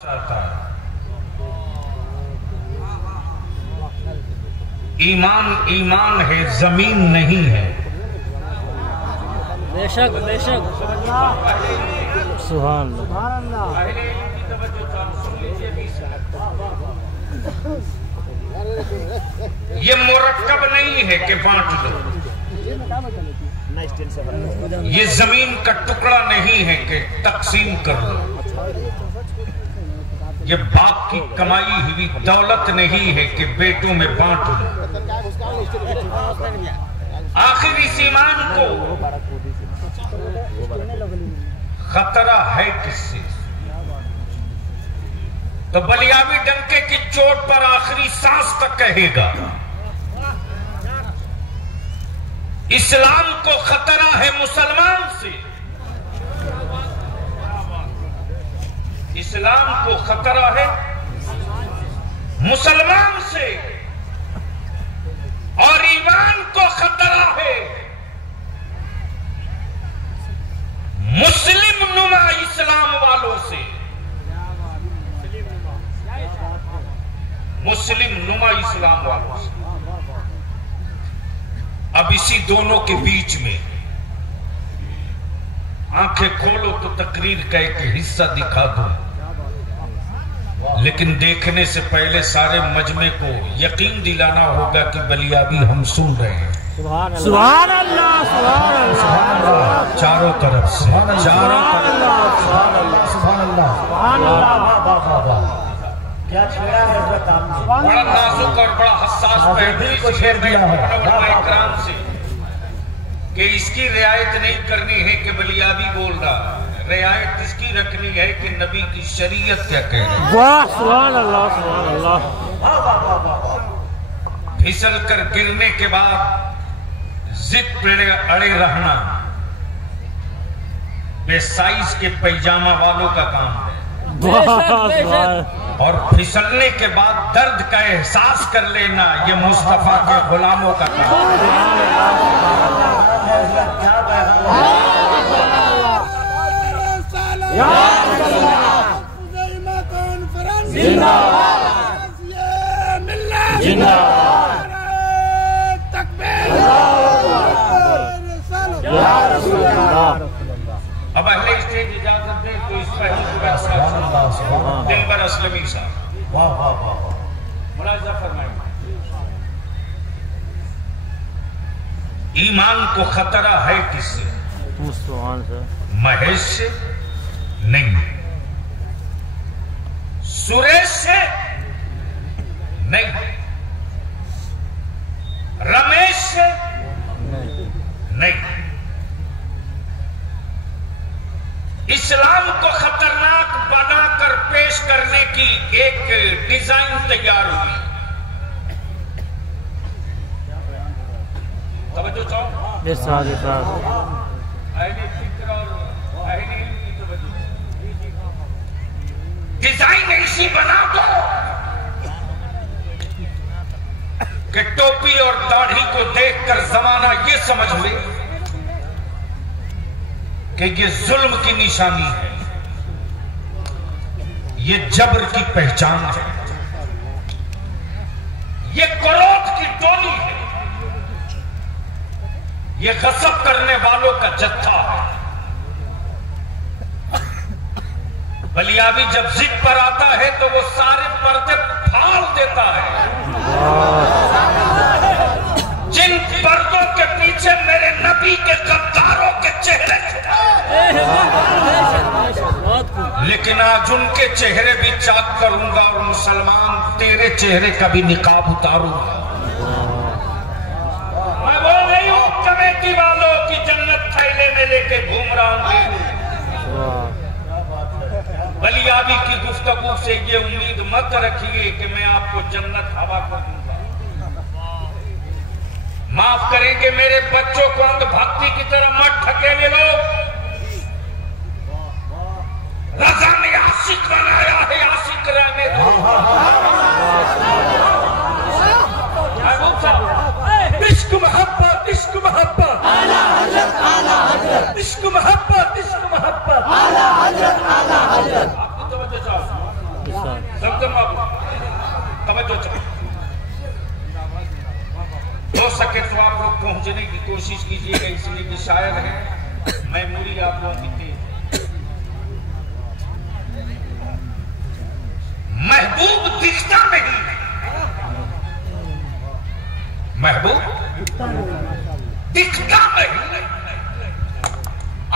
चाहता है। ईमान ईमान है, जमीन नहीं है। बेशक बेशक सुभान अल्लाह। ये मुरक्कब नहीं है कि बांट लो। ये जमीन का टुकड़ा नहीं है कि तकसीम कर लो। ये बाप की कमाई हुई दौलत नहीं है कि बेटों में बांट लो। आखिर इस ईमान को खतरा है किससे? तो बलियाबी डंके की चोट पर आखिरी सांस तक कहेगा, इस्लाम को खतरा है मुसलमान से। इस्लाम को खतरा है मुसलमान से, और ईमान को खतरा है मुस्लिम नुमा इस्लाम वालों से। मुस्लिम नुमा इस्लाम वालों से। अब इसी दोनों के बीच में आंखें खोलो तो तकरीर का एक हिस्सा दिखा दो, लेकिन देखने से पहले सारे मजमे को यकीन दिलाना होगा कि बलियाबी हम सुन रहे हैं। सुभान अल्लाह सुभान अल्लाह। चारों तरफ से, चारों तरफ। सुभान अल्लाह। क्या छेड़ा है बड़ा नाजुक और बड़ा हसास पहलू को छेड़ दिया है इकराम से कि इसकी रियायत नहीं करनी है कि बलियाबी बोल रहा है। रियायत इसकी रखनी है कि नबी की शरीयत क्या कह रही है। वाह सुभान अल्लाह सुभान अल्लाह। फिसल कर गिरने के बाद जिद पे अड़े रहना बेसाइज के पैजामा वालों का काम है, और फिसलने के बाद दर्द का एहसास कर लेना ये मुस्तफा के गुलामों का काम है। अब अगले स्टेज इजाजत दे तो इस पर दिलबर असलमी साहब मुलाजा फरमाएं। ईमान को खतरा है किससे? महेश से नहीं, सुरेश से नहीं, रमेश से नहीं। इस्लाम को खतरनाक बनाकर पेश करने की एक डिजाइन तैयार हुई। तवज्जो चाहो। डिजाइन ऐसी बना दो कि टोपी और दाढ़ी को देखकर जमाना ये समझ ले कि ये जुल्म की निशानी है, ये जबर की पहचान है, ये क्रोध की टोली है, ये गजब करने वालों का जत्था है। बलियाबी जब जिद पर आता है तो वो सारे पर्दे फाड़ देता है। जिन पर्दों के पीछे मेरे नबी के गद्दारों के चेहरे, लेकिन आज उनके चेहरे भी चाक करूंगा और मुसलमान तेरे चेहरे का भी निकाब उतारूंगा। मैं वो नहीं हूं कमेटी वालों की जन्नत थैले में लेके घूम रहा हूं। बलियाबी की गुफ्तगू से ये उम्मीद मत रखिए कि मैं आपको जन्नत हवा कर दूंगा। माफ करेंगे मेरे बच्चों को अंधभक्ति की तरह मत ठकेले लोग। रजा ने आशिक बनाया है, आशिक रहने दो। इश्क मोहब्बत, इश्क मोहब्बत, आला हज़रत, आला हज़रत, इश्क मोहब्बत, इश्क मोहब्बत, आला हज़रत, आला हज़रत। आपकी तवज्जो चाहो। जमजम बाबू तवज्जो चाहिए। हो सके तो आप लोग पहुंचने की कोशिश कीजिएगा, इसलिए कि शायर है मेमोरी आप लोगों की तेज। महबूब दिखता नहीं, महबूब दिखता नहीं,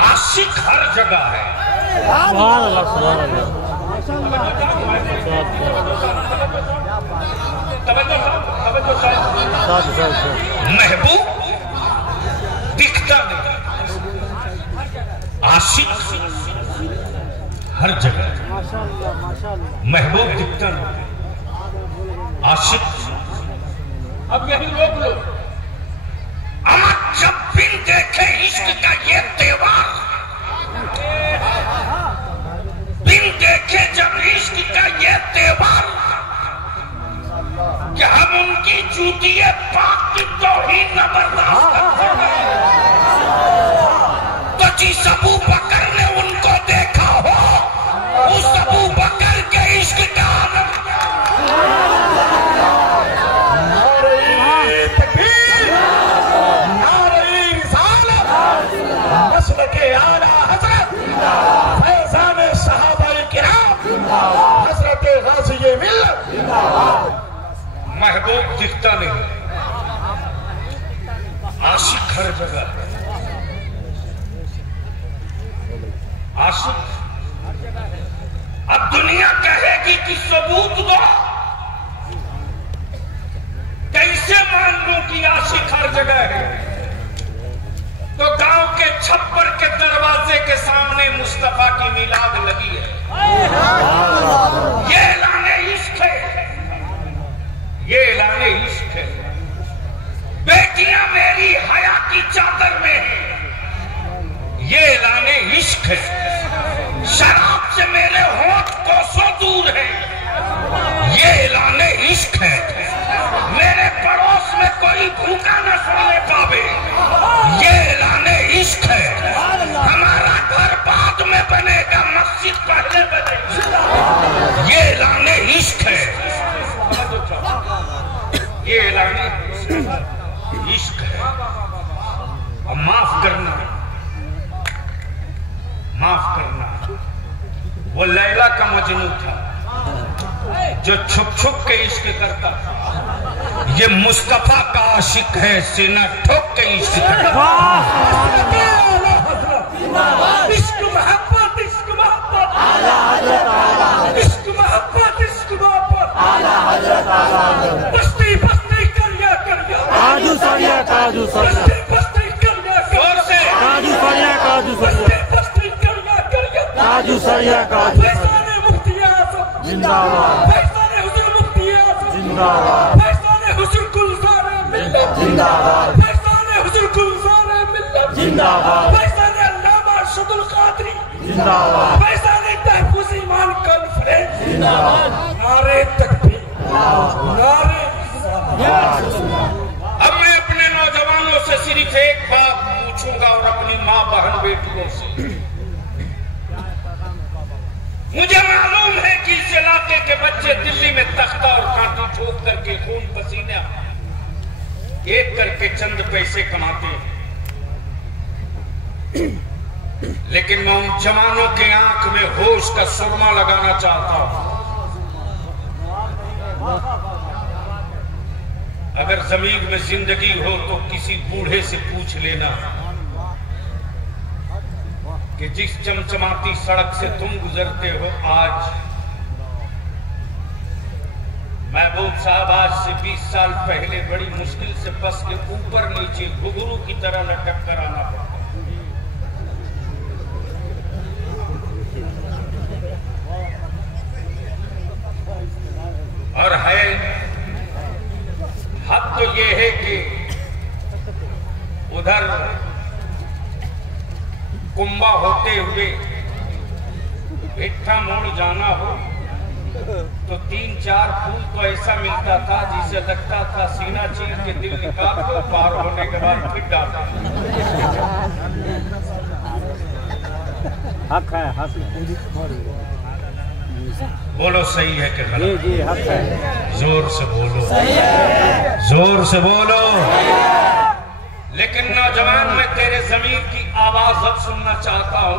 आशिक हर जगह है। महबूब दिखता नहीं, आशिक हर जगह। महबूब दिखता नहीं, आशिक। अब यही रोक लो। अमर जब भी देखे इश्क का ये त्योहार, बिन देखे जब इश्क का ये त्योहार, कि हम उनकी चूतिए पाक की तौहीन न बर्दाश्त करते हैं। तो जिस अबू बकर ने उनको देखा हो, उस अबू बकर के इश्क का महबूब दिखता नहीं, आशिक हर जगह। आशिक अब दुनिया कहेगी कि सबूत दो, कैसे मान लूं कि आशिक हर जगह है? तो गांव के छप्पर के दरवाजे के सामने मुस्तफा की मिलाद लगी है। ये लाने इश्क है, ये लाने इश्क है। बेटियां मेरी हया की चादर में है, ये लाने इश्क है। शराब से मेरे होठ कोसों दूर है, ये लाने इश्क है। मेरे पड़ोस में कोई भूखा न सोने पावे, ये लाने इश्क है। हमारा घर बाद में बनेगा, मस्जिद पहले बनेगी, ये लाने इश्क है। ये लाने इश्क है। और माफ करना, माफ करना। वो लैला का मजनू था जो छुप छुप के इश्क करता था। ये मुस्तफा का आशिक है, सीना ठोक के इश्क करता। इश्क मोहब्बत, इश्क मोहब्बत, इश्क मोहब्बत, इश्क मोहब्बत। बस्ती बस्ती करिया करिया, काजू सरिया, काजू सरिया, बस्ती करिया जोर से, काजू सरिया, काजू सरिया, बस्ती करिया करिया, काजू सरिया, काजू सरिया। मुफ्ती आज़म जिंदाबाद, फैज़ान हुज़ूर मुफ्ती आज़म जिंदाबाद, फैज़ान हुज़ूर गुलज़ार मिल्लत जिंदाबाद, फैज़ान हुज़ूर गुलज़ार मिल्लत जिंदाबाद, फैज़ान अल्लामा अरशदुल क़ादरी जिंदाबाद, फैज़ान तहफ़्फ़ुज़ ईमान कॉन्फ्रेंस जिंदाबाद। नारे तकबीर, नारे। अब मैं अपने नौजवानों से सिर्फ एक बात पूछूंगा और अपनी माँ बहन बेटियों से। मुझे मालूम है कि इस इलाके के बच्चे दिल्ली में तख्ता और कांटी ठोक करके खून पसीना एक करके चंद पैसे कमाते हैं, लेकिन मैं उन जवानों के आंख में होश का सुरमा लगाना चाहता हूं। अगर जमीन में जिंदगी हो तो किसी बूढ़े से पूछ लेना कि जिस चमचमाती सड़क से तुम गुजरते हो, आज महबूब साहब आज से 20 साल पहले बड़ी मुश्किल से बस के ऊपर नीचे घुघरू की तरह लटक कर आना पड़ता। और है हद तो ये है कि उधर कुंभा होते हुए भिट्ठा मोड़ जाना हो तो 3-4 फूल तो ऐसा मिलता था जिसे लगता था सीना चीर के दिल निकाल को पार होने के बाद फिर डालता। हक है, हक है। बोलो सही है कि गलत? जी हक है। जोर से बोलो, जोर से बोलो। लेकिन नौजवान, मैं तेरे ज़मीर की आवाज अब सुनना चाहता हूं।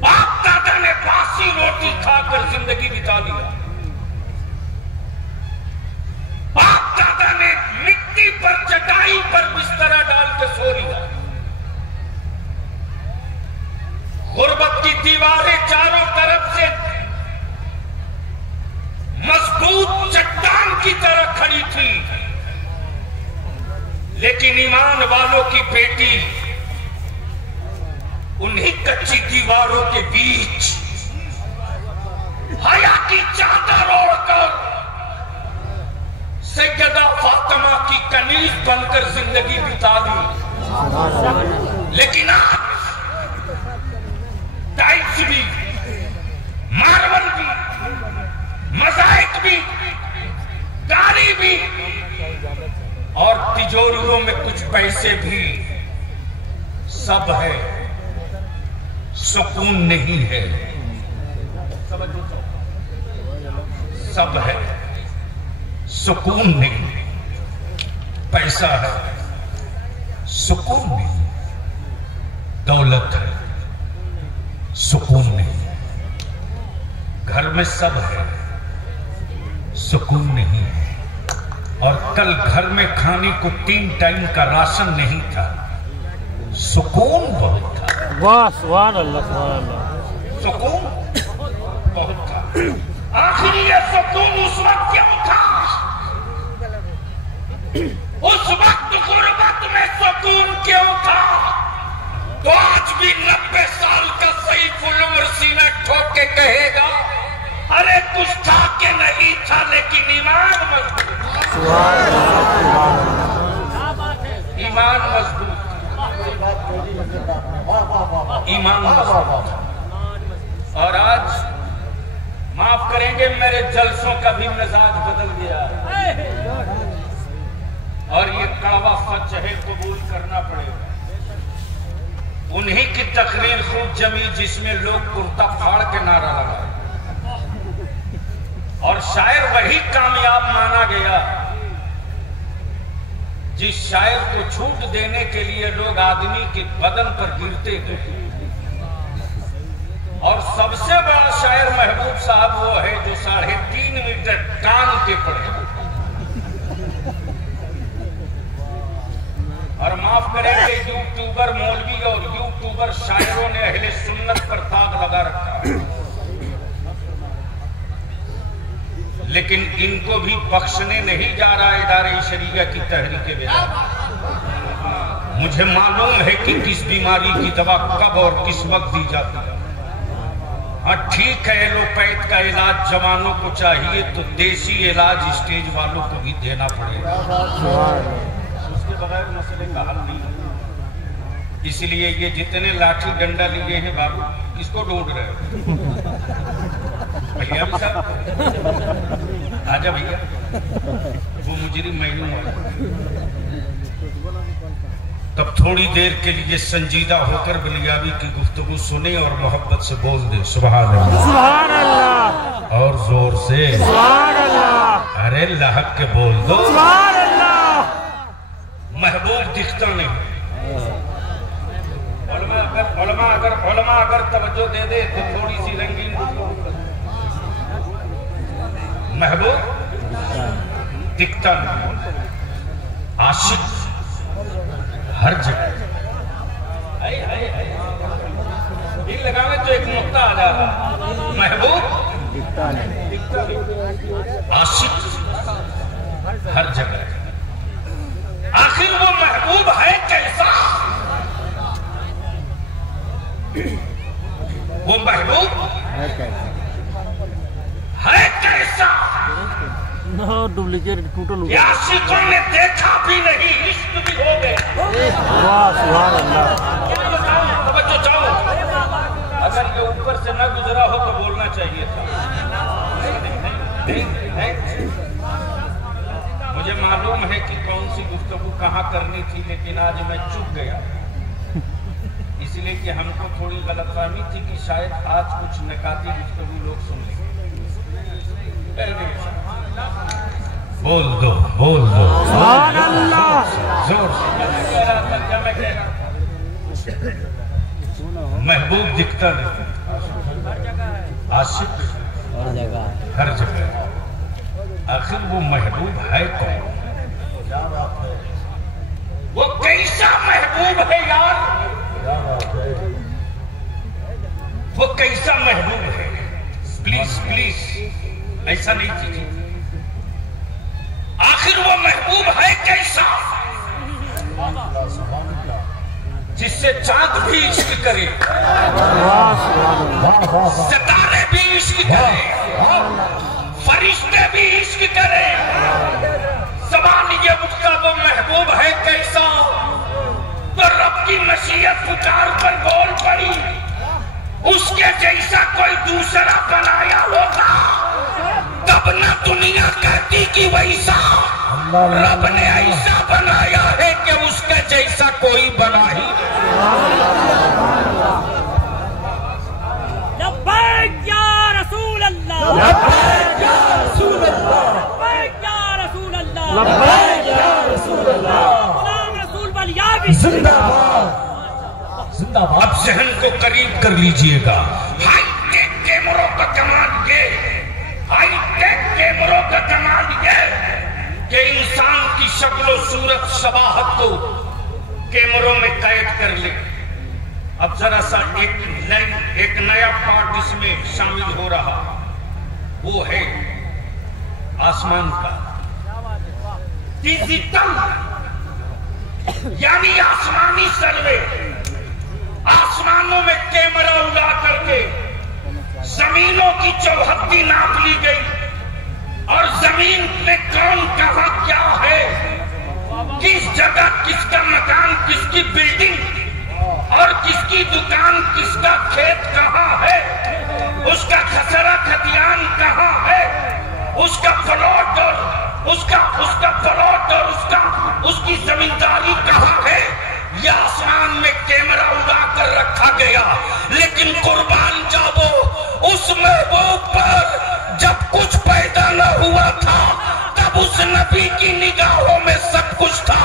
बाप दादा ने बासी रोटी खाकर जिंदगी बिता दिया। बाप दादा ने मिट्टी पर, चटाई पर बिस्तरा डाल के सो लिया। गुर्बत की दीवारें चारों तरफ से मजबूत चट्टान की तरह खड़ी थी, लेकिन ईमान वालों की बेटी उन्हीं कच्ची दीवारों के बीच हया की चादर ओढ़कर सैयदा फातिमा की कनीज बनकर जिंदगी बिता दी। लेकिन आज टाइल्स भी, मार्बल भी, मोज़ाइक भी, गाड़ी भी और तिजोरियों में कुछ पैसे भी, सब है, सुकून नहीं है। सब है, सुकून नहीं। पैसा है, सुकून नहीं। दौलत है, सुकून नहीं। घर में सब है, सुकून नहीं है। और कल घर में खाने को 3 टाइम का राशन नहीं था, सुकून बहुत था। वाह सुभान अल्लाह, सुभान अल्लाह। सुकून बहुत था। आखिर ये सुकून उस वक्त क्यों था? उस वक्त गुर्बत में सुकून क्यों था? तो आज भी 90 साल का सईफुल उम्र सीना ठोक के कहेगा, अरे कुछ था कि नहीं था, लेकिन ईमान मजबूत, ईमान मजबूत, ईमान मजबूत। और आज माफ करेंगे, मेरे जलसों का भी मिजाज बदल गया और ये कड़वा सच है, कबूल करना पड़ेगा। उन्हीं की तकरीर खूब जमी जिसमें लोग कुर्ता फाड़ के नारा लगाए, और शायर वही कामयाब माना गया जिस शायर को छूट देने के लिए लोग आदमी के बदन पर गिरते थे। और सबसे बड़ा शायर महबूब साहब वो है जो 3.5 मीटर टांग के पड़े। और माफ करेंगे, यूट्यूबर मौलवी और यूट्यूबर शायरों ने अहले सुन्नत पर दाग लगा रखा, लेकिन इनको भी बख्शने नहीं जा रहा इदारे शरीयत की तहरीक बेदा। मुझे मालूम है कि किस बीमारी की दवा कब और किस वक्त दी जाती है। हाँ ठीक है, एलोपैथ का इलाज जवानों को चाहिए तो देसी इलाज स्टेज वालों को भी देना पड़ेगा, उसके बगैर मसले का हल नहीं। इसलिए ये जितने लाठी डंडा लिए हैं बाबू, किसको ढूंढ रहे हो? भैया भी साहब आजा भैया, वो मुजरिम मैनू है। तब थोड़ी देर के लिए संजीदा होकर बलियावी की गुफ्तगू सुने और मोहब्बत से बोल दे सुभान अल्लाह, सुभान अल्लाह, और जोर से सुभान अल्लाह। अरे लहक के बोल दो सुभान अल्लाह। महबूब दिखता नहीं। उलमा अगर तवज्जो दे दे तो थोड़ी सी रंगीन महबूब दिखता नहीं। आशिक हर जगह, दिल लगावे तो एक नुक्ता आ जा रहा। महबूब आशिक हर जगह। आखिर वो महबूब है कैसा? वो महबूब है कैसा? डुप्लीकेट टूटल आशिकों ने देखा भी नहीं, इश्क भी हो गया। वाह सुभान अल्लाह। तवज्जो चाहो, अगर ये ऊपर से न गुजरा हो तो बोलना चाहिए था। मुझे मालूम है कि कौन सी गुफ्तगू कहाँ करनी थी, लेकिन आज मैं चूक गया। इसलिए कि हमको थोड़ी गलतफहमी थी कि शायद आज कुछ नकाती गुफ्तगू लोग सुन लेंगे। बोल दो सुभान अल्लाह, जोर से। क्या मैं कह रहा? महबूब दिखता नहीं, आशिक हर जगह। आखिर वो महबूब है कौन? वो कैसा महबूब है यार? वो कैसा महबूब है? प्लीज प्लीज ऐसा नहीं कीजिए। आखिर वो महबूब है कैसा जिससे चांद भी इश्क करे, सितारे भी इश्क करे, फरिश्ते भी इश्क करे। सवाल ये उठता वो महबूब है कैसा? तो रब की मशीयत पुकार पर बोल पड़ी, उसके जैसा कोई दूसरा बनाया होता तब न दुनिया कहती कि वैसा। रब ने ऐसा बनाया है कि उसके जैसा कोई बना ही। लब्बैक या रसूल अल्लाह, लब्बैक या रसूल अल्लाह, लब्बैक या रसूल अल्लाह, लब्बैक या रसूल अल्लाह। गुलाम रसूल बल या जिंदाबाद जिंदाबाद। अब जहन को करीब कर लीजिएगा। हाईटेक कैमरों का कमाल ये, हाईटेक कैमरों का कमाल ये कि इंसान की शक्ल सूरत शबाहत को कैमरों में कैद कर ले। अब जरा सा एक नया पार्ट इसमें शामिल हो रहा, वो है आसमान का डिजिटल, यानी आसमानी सर्वे। आसमानों में कैमरा उड़ा करके जमीनों की चौहद्दी नाप ली गई और जमीन में कौन कहां क्या है, किस जगह किसका मकान, किसकी बिल्डिंग और किसकी दुकान, किसका खेत कहां है, उसका खसरा खतियान कहां है, उसका प्लॉट और उसका प्लॉट और उसकी जमींदारी कहां है। यह आसमान में कैमरा उड़ा कर रखा गया। लेकिन कुर्बान जाओ उस महबूब पर, जब कुछ पैदा न हुआ था तब उस नबी की निगाहों में सब कुछ था।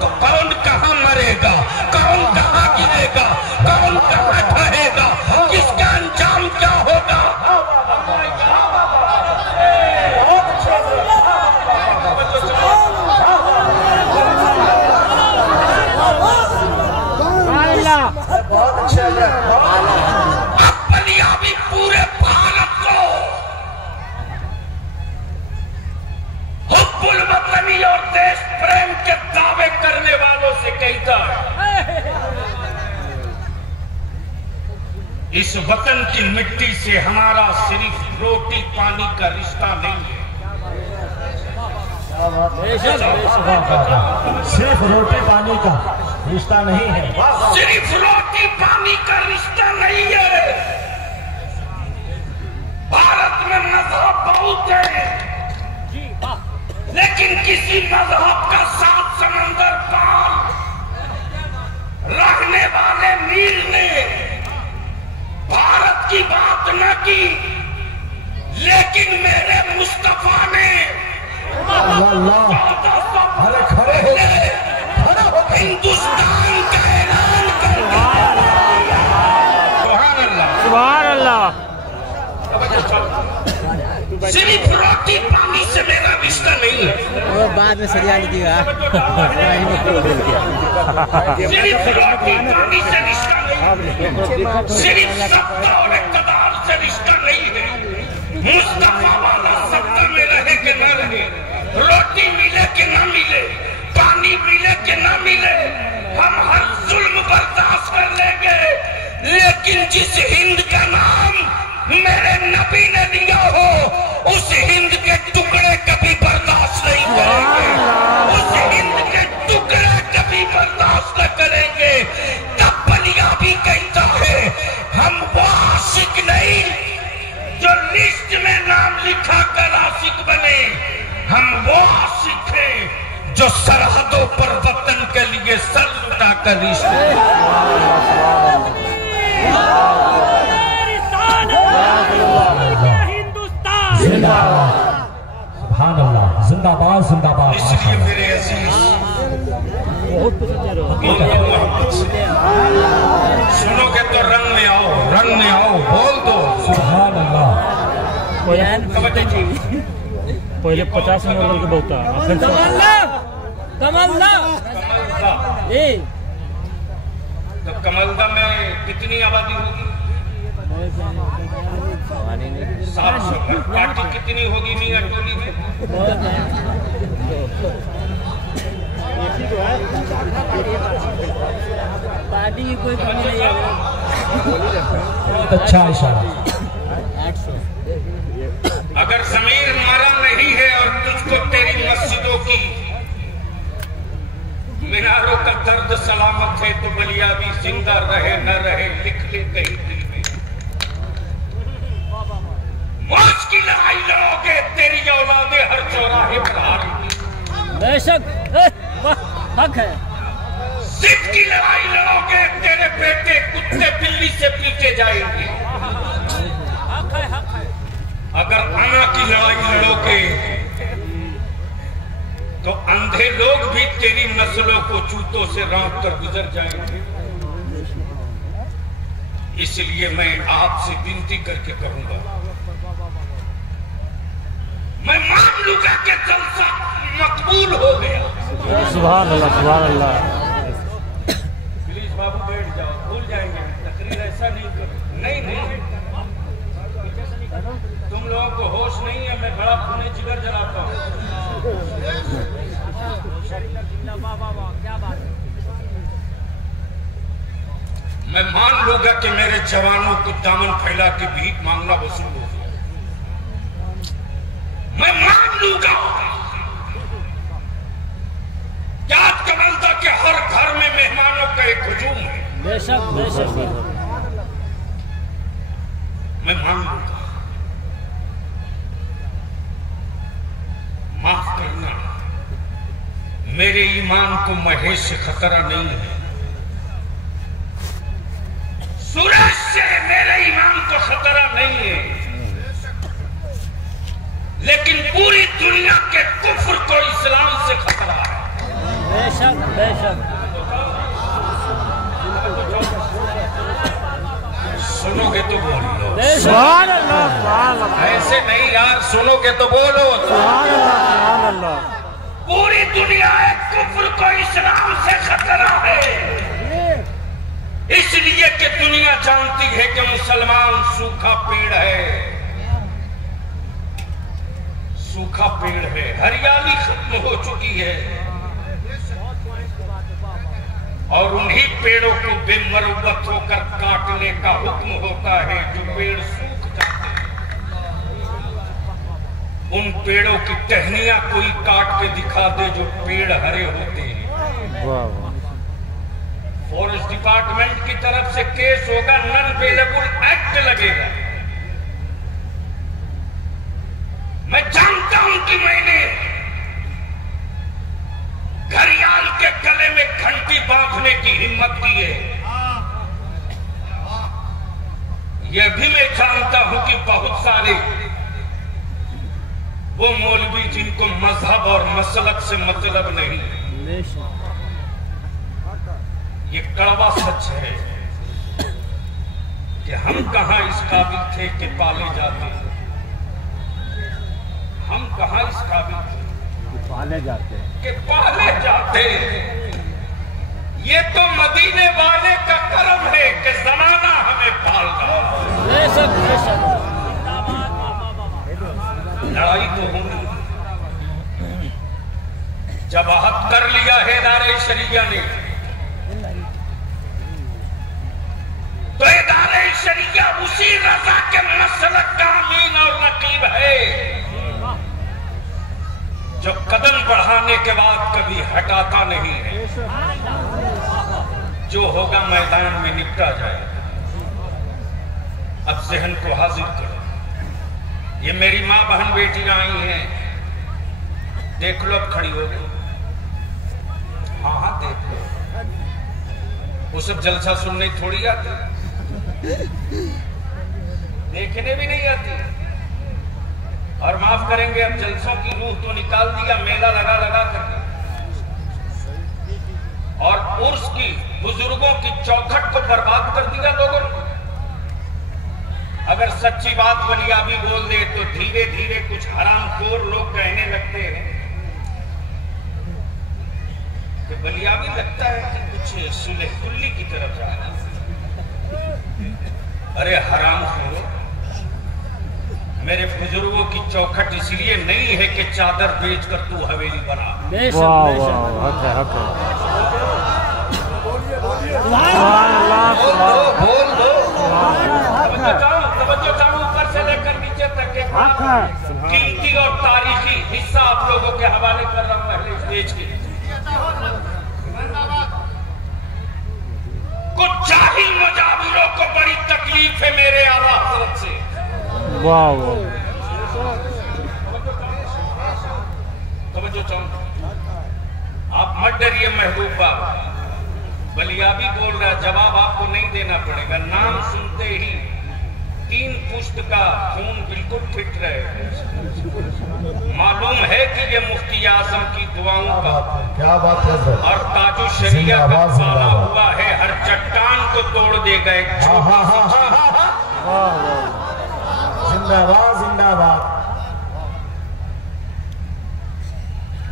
तो कौन कहां मरेगा, कौन कहां गिरेगा, कौन कहां ठहरेगा, किसका अंजाम क्या होगा? बहुत अच्छा है। बलियाबी पूरे भारत को हुब्बुल वतनी और देश प्रेम के दावे करने वालों से कहता है, इस वतन की मिट्टी से हमारा सिर्फ रोटी पानी का रिश्ता नहीं है। सिर्फ रोटी पानी का रिश्ता नहीं है। सिर्फ रोटी पानी का रिश्ता नहीं है। भारत में मजहब बहुत है, लेकिन किसी मजहब का 7 समंदर पार रहने वाले मीर ने भारत की बात न की, लेकिन मेरे मुस्तफा ने अरे खड़े हो, हिंदुस्तान का ऐलान कर दिया। सुभान अल्लाह, सुभान अल्लाह। सिर्फ रोटी पानी से मेरा रिश्ता नहीं है। वो बाद में सरिया लीजिएगा। सिर्फ रोटी पानी से रिश्ता नहीं है, सिर्फ सत्ता और इक़्तिदार से रिश्ता नहीं है। मुस्तफा वाला सत्ता में रहे कि न रहे, रोटी मिले कि न मिले, पानी मिले कि न मिले, हम हर जुल्म बर्दाश्त कर लेंगे। लेकिन जिस हिंद का नाम मेरे नबी ने लिया हो, उस हिंद के टुकड़े कभी बर्दाश्त नहीं करेंगे। उस हिंद के टुकड़े कभी बर्दाश्त न करेंगे। तब बलियाबी कहता है, हम वो आशिक नहीं जो लिस्ट में नाम लिखा कर आशिक बने, हम वो आशिक हैं जो सरहदों पर वतन के लिए सर उठाकर रिश्ते हिंदुस्तान जिंदाबाद, सुभान अल्लाह, जिंदाबाद जिंदाबाद। इसलिए मेरे अजीज सुनोगे तो रंग में आओ, रंग में आओ, बोल दो सुभान अल्लाह। पहले 50 में बोल के बहुता कमलदा तो कमलदा में कितनी आबादी होगी? 700। पार्टी कितनी होगी मियां टोली में? पार्टी की कोई कमी नहीं है। बहुत अच्छा इशारा। 800। अगर ज़मीर मरा नहीं है और तुझको तेरी मस्जिदों की मीनारों का दर्द सलामत है तो बलिया भी जिंदा रहे न रहे लिख ले कहीं दिल में। मौज की लड़ाई लड़ोगे तेरी औलादे हर चौराहे पर हारेंगी। बेशक हक है। जिद की लड़ाई लड़ोगे तेरे बेटे कुत्ते बिल्ली से पीटे जाएंगे। अगर अना की लड़ाई लड़ोगे तो अंधे लोग भी तेरी नस्लों को जूतों से रौंद कर गुजर जाएंगे। इसलिए मैं आपसे विनती करके कहूंगा, मैं मान लूंगा कि जलसा मकबूल हो गया। सुभान अल्लाह, सुभान अल्लाह। प्लीज बाबू बैठ जाओ, भूल जाएंगे तकरीर ऐसा नहीं करो। नहीं तुम लोगों को होश नहीं है, मैं बड़ा खूने जिगर जलाता हूँ। मैं मान लूंगा कि मेरे जवानों को दामन फैला के भीख मांगना वसूल हो गया। मैं मान लूंगा कि आज कमलदा के हर घर में मेहमानों का एक हुजूम है। बेशक बेशक मैं मान लूंगा। माफ करना, मेरे ईमान को महेश से खतरा नहीं है, सूरज से मेरे ईमान को खतरा नहीं है, लेकिन पूरी दुनिया के कुफ्र को इस्लाम से खतरा है। बेशक बेशक। सुनोगे तो बोलो, सुभान अल्लाह, सुभान अल्लाह, ऐसे नहीं यार, सुनोगे तो बोलो। सुभान अल्लाह, सुभान अल्लाह। पूरी दुनिया एक कुफ्र को इस्लाम से खतरा है, इसलिए कि दुनिया जानती है कि मुसलमान सूखा पेड़ है, सूखा पेड़ है, हरियाली खत्म हो चुकी है और उन्हीं पेड़ों को बेमरवत होकर काटने का हुक्म होता है जो पेड़ सूख जाते हैं। उन पेड़ों की टहनियां कोई काट के दिखा दे जो पेड़ हरे होते हैं। फॉरेस्ट डिपार्टमेंट की तरफ से केस होगा, नॉन अवेलेबल एक्ट लगेगा। मैं जानता हूं कि मैंने घड़ियाल के गले में घंटी बांधने की हिम्मत की है। यह भी मैं जानता हूं कि बहुत सारे वो मौलवी जिनको मजहब और मसलक से मतलब नहीं, ये कड़वा सच है कि हम कहां इस काबिल थे कि पाले जाते, हम कहां इस काबिल थे पाले जाते कि पाले जाते। ये तो मदीने वाले का करम है कि जमाना हमें पाल रहा। बेशक बेशक। लड़ाई तो होगी, जब अहद कर लिया है इदारे शरिया ने, तो इदारे शरिया उसी रजा के मसलक का अमीन और नकीब है जो कदम बढ़ाने के बाद कभी हटाता नहीं है। जो होगा मैदान में निपटा जाएगा। अब जहन को हाजिर करो, ये मेरी माँ बहन बेटियां आई हैं, देख लो, अब खड़ी हो गई। हाँ हाँ देख लो, वो सब जलसा सुनने थोड़ी आती। देखने भी नहीं आती। और माफ करेंगे, अब जलसों की रूह तो निकाल दिया मेला लगा लगा करके, और उर्स की बुजुर्गों की चौखट को बर्बाद कर दिया लोगों ने। अगर सच्ची बात बलियाबी बोल दे तो धीरे धीरे कुछ हरामखोर लोग कहने लगते हैं कि बलियाबी लगता है कि कुछ सुलह कुल्ली की तरफ जा रहा है। अरे हरामखोर, मेरे बुजुर्गों की चौखट इसलिए नहीं है कि चादर बेचकर तू हवेली बना। बोल दो, तवज्जो चाहूं ऊपर से लेकर नीचे तक के कीमती और तारीखी हिस्सा आप लोगों के हवाले कर रहा हूं पहले स्टेज के। कुछ जाहिल मुजाहिरों को बड़ी तकलीफ है मेरे आला हज़रत से। वाह, तवज्जो चाहूं, आप मत डरिए महबूब बाबा, बलियाबी बोल रहा, जवाब आपको नहीं देना पड़ेगा। नाम सुनते ही 3 पुश्त का खून बिल्कुल फिट रहे। मालूम है कि ये मुफ्ती आजम की दुआओं का क्या बात है सर। और ताजु शरिया का पाला हुआ है, हर चट्टान को तोड़ देगा एक छोटी सी चीज। जिंदाबाद जिंदाबाद।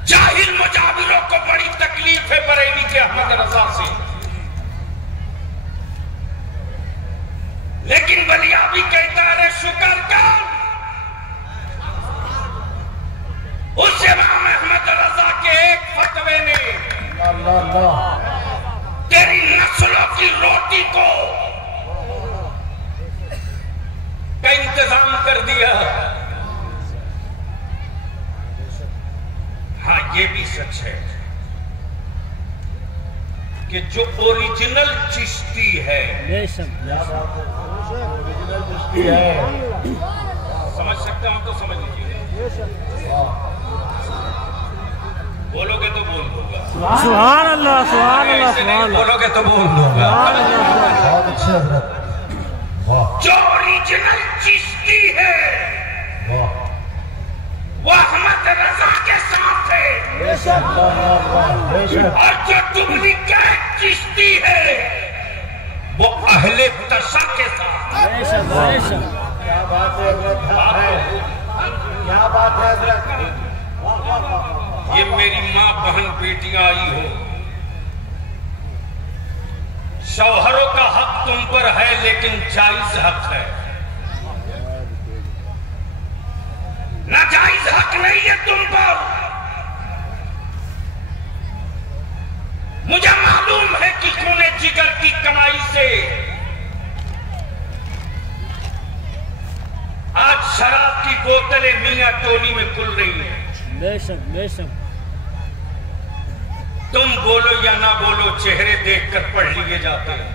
जाहिल मुजाहिरों को बड़ी तकलीफ है बरेली के अहमद रजा से, लेकिन बलियाबी कहता है शुक्र कर उस इमाम अहमद रजा के एक फतवे ने तेरी नस्लों की रोटी को का इंतजाम कर दिया। हाँ, ये भी सच है कि जो ओरिजिनल चिश्ती है, समझ सकता हूं तो समझ लीजिए, बोलोगे तो बोल दूंगा। सुभान अल्लाह, सुभान अल्लाह, सुभान अल्लाह। बोलोगे तो बोल दूंगा। बहुत अच्छे हजरत। वाह जो ओरिजिनल चिश्ती है वाह। वो अहमद रजा के साथ है, और जो डुप्लीकेट चिश्ती है वो अहले तशा के साथ। क्या बात है हजरत, क्या बात है हजरत। ये मेरी माँ बहन बेटियां आई हो, शौहरों का हक तुम पर है लेकिन जायज हक है, नाजायज हक नहीं है तुम पर। मुझे मालूम है कि खूने जिगर की कमाई से आज शराब की बोतलें मियां टोली में खुल रही हैं। बेशक बेशक। तुम बोलो या ना बोलो, चेहरे देखकर पढ़ लिए जाते हैं।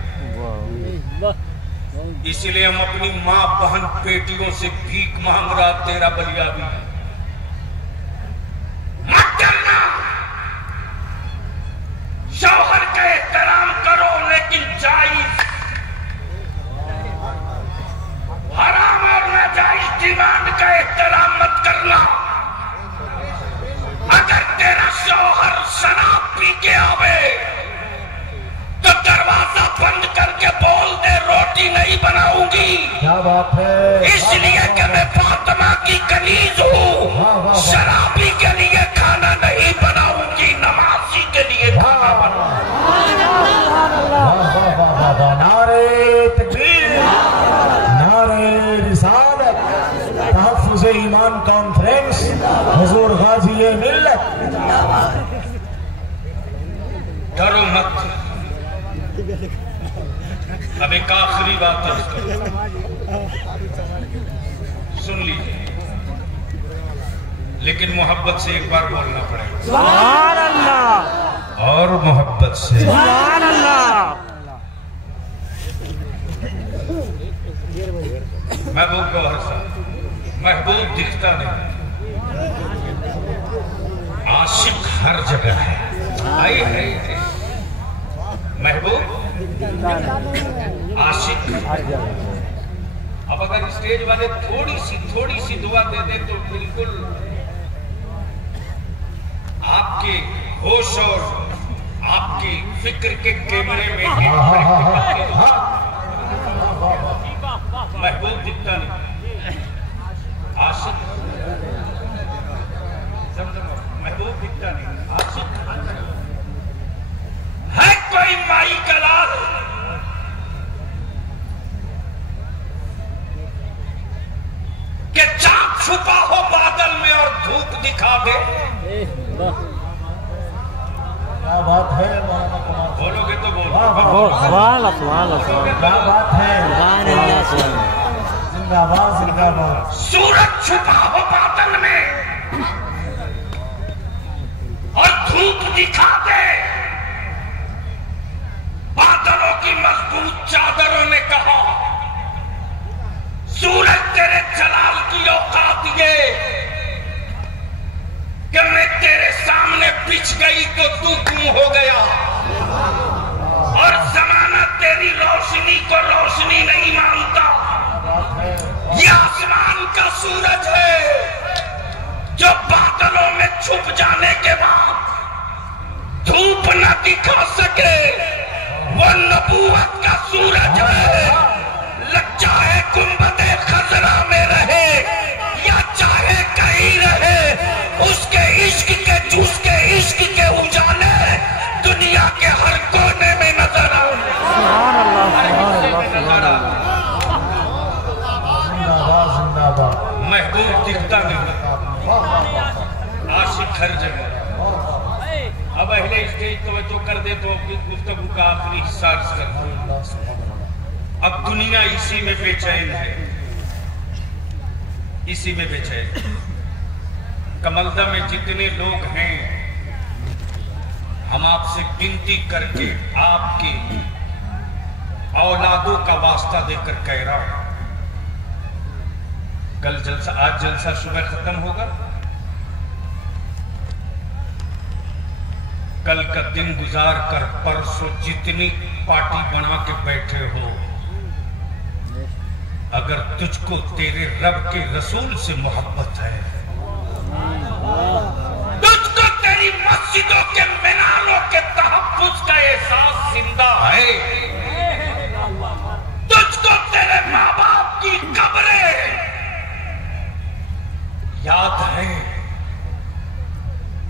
इसलिए हम अपनी मां बहन बेटियों से भीख मांग रहा, तेरा बलियाबी मत करना। शौहर का एहतराम करो लेकिन जायज, हराम और नाजायज डिमांड का एहतराम मत करना। अगर तेरा शौहर शराब पी के आवे तो दरवाजा बंद करके बोल दे रोटी नहीं बनाऊंगी। क्या बात है। इसलिए कि मैं फातिमा की कनीज हूँ, शराबी के लिए खाना नहीं बनाऊंगी, नमाजी के लिए खाना बनाऊंगी। नारे तकबीर, नारे रिसालत, तहफ्फुज़ ईमान कॉन्फ्रेंस, हुजूर गाजी मिल्लत। डरो मत। अब एक आखिरी बात अर्ज करो, सुन लीजिए, लेकिन मोहब्बत से एक बार बोलना पड़ेगा। सुभान अल्लाह, और मोहब्बत से। सुभान अल्लाह। महबूब गौहर साहब, महबूब दिखता नहीं, आशिक हर जगह है। आई है महबूब आशिक। अब अगर स्टेज वाले थोड़ी सी दुआ दे दे तो बिल्कुल आपके होश और आपकी फिक्र के कैमरे में महबूब दिखता नहीं। आशिक महबूब दिखता नहीं। आशिक है कोई माई का लाल कि चांद छुपा हो बादल में और धूप दिखा दे। क्या बात है मौलाना कुमार, बोलोगे तो बोलो। सुभान अल्लाह, क्या बात है, जिंदाबाद जिंदाबाद। सूरज छुपा हो बादल में और धूप दिखा दे। बादलों की मजबूत चादरों ने कहा सूरज तेरे जलाल की औकात ये कि मैं तेरे सामने पिछ गई तो तू गुम हो गया, और जमाना तेरी रोशनी को रोशनी नहीं मानता। ये आसमान का सूरज है जो बादलों में छुप जाने के बाद धूप न दिखा सके। वो नबूवत का सूरज है, लग चाहे गुंबदे खजरा में रहे या चाहे कहीं रहे, उसके इश्क के चूसके इश्क के उजाले दुनिया के हर कोने में नजर आ। जिंदाबाद जिंदाबाद। महबूब दिखता नहीं, आशिक हर जगह। अब अहले स्टेज तवज्जो कर दे तो अपनी गुफ्तगू का आखिरी हिस्सा कर। अब दुनिया इसी में बेचैन है, इसी में बेचैन। कमलदम में जितने लोग हैं हम आपसे विनती करके आपके औलादों का वास्ता देकर कह रहा हूं, कल जलसा, आज जलसा सुबह खत्म होगा, कल का दिन गुजार कर परसों जितनी पार्टी बना के बैठे हो, अगर तुझको तेरे रब के रसूल से मोहब्बत है, तुझको तेरी मस्जिदों के मीनारों के तहफ्फुज़ का एहसास जिंदा है, तुझको तेरे माँ बाप की कब्रें याद है,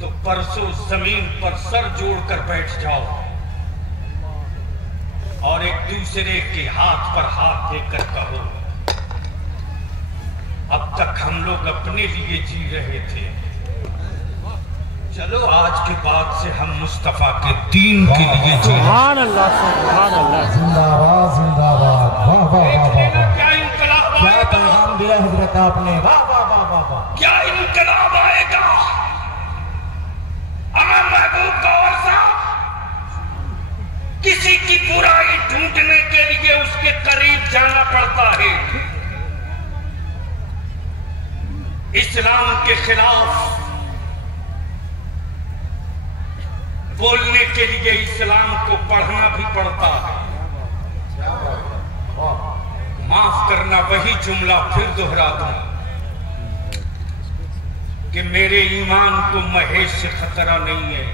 तो परसों जमीन पर सर जोड़कर बैठ जाओ और एक दूसरे के हाथ पर हाथ देकर कहो, अब तक हम लोग अपने लिए जी रहे थे, चलो आज के बाद से हम मुस्तफा के दीन के लिए जी। सुभान अल्लाह, सुभान अल्लाह। जिंदाबाद जिंदाबाद। वाह वाह वाह वाह। क्या इनकलाब क्या आएगा, पैगाम दिया हजरत आपने। वाह वाह वाह वाह वाह। क्या इनकलाब आएगा। अमर महबूब कौर साहब, किसी की बुराई ढूंढने के लिए उसके करीब जाना पड़ता है। इस्लाम के खिलाफ बोलने के लिए इस्लाम को पढ़ना भी पड़ता है। माफ करना, वही जुमला फिर दोहरा दूं कि मेरे ईमान को महेश से खतरा नहीं है,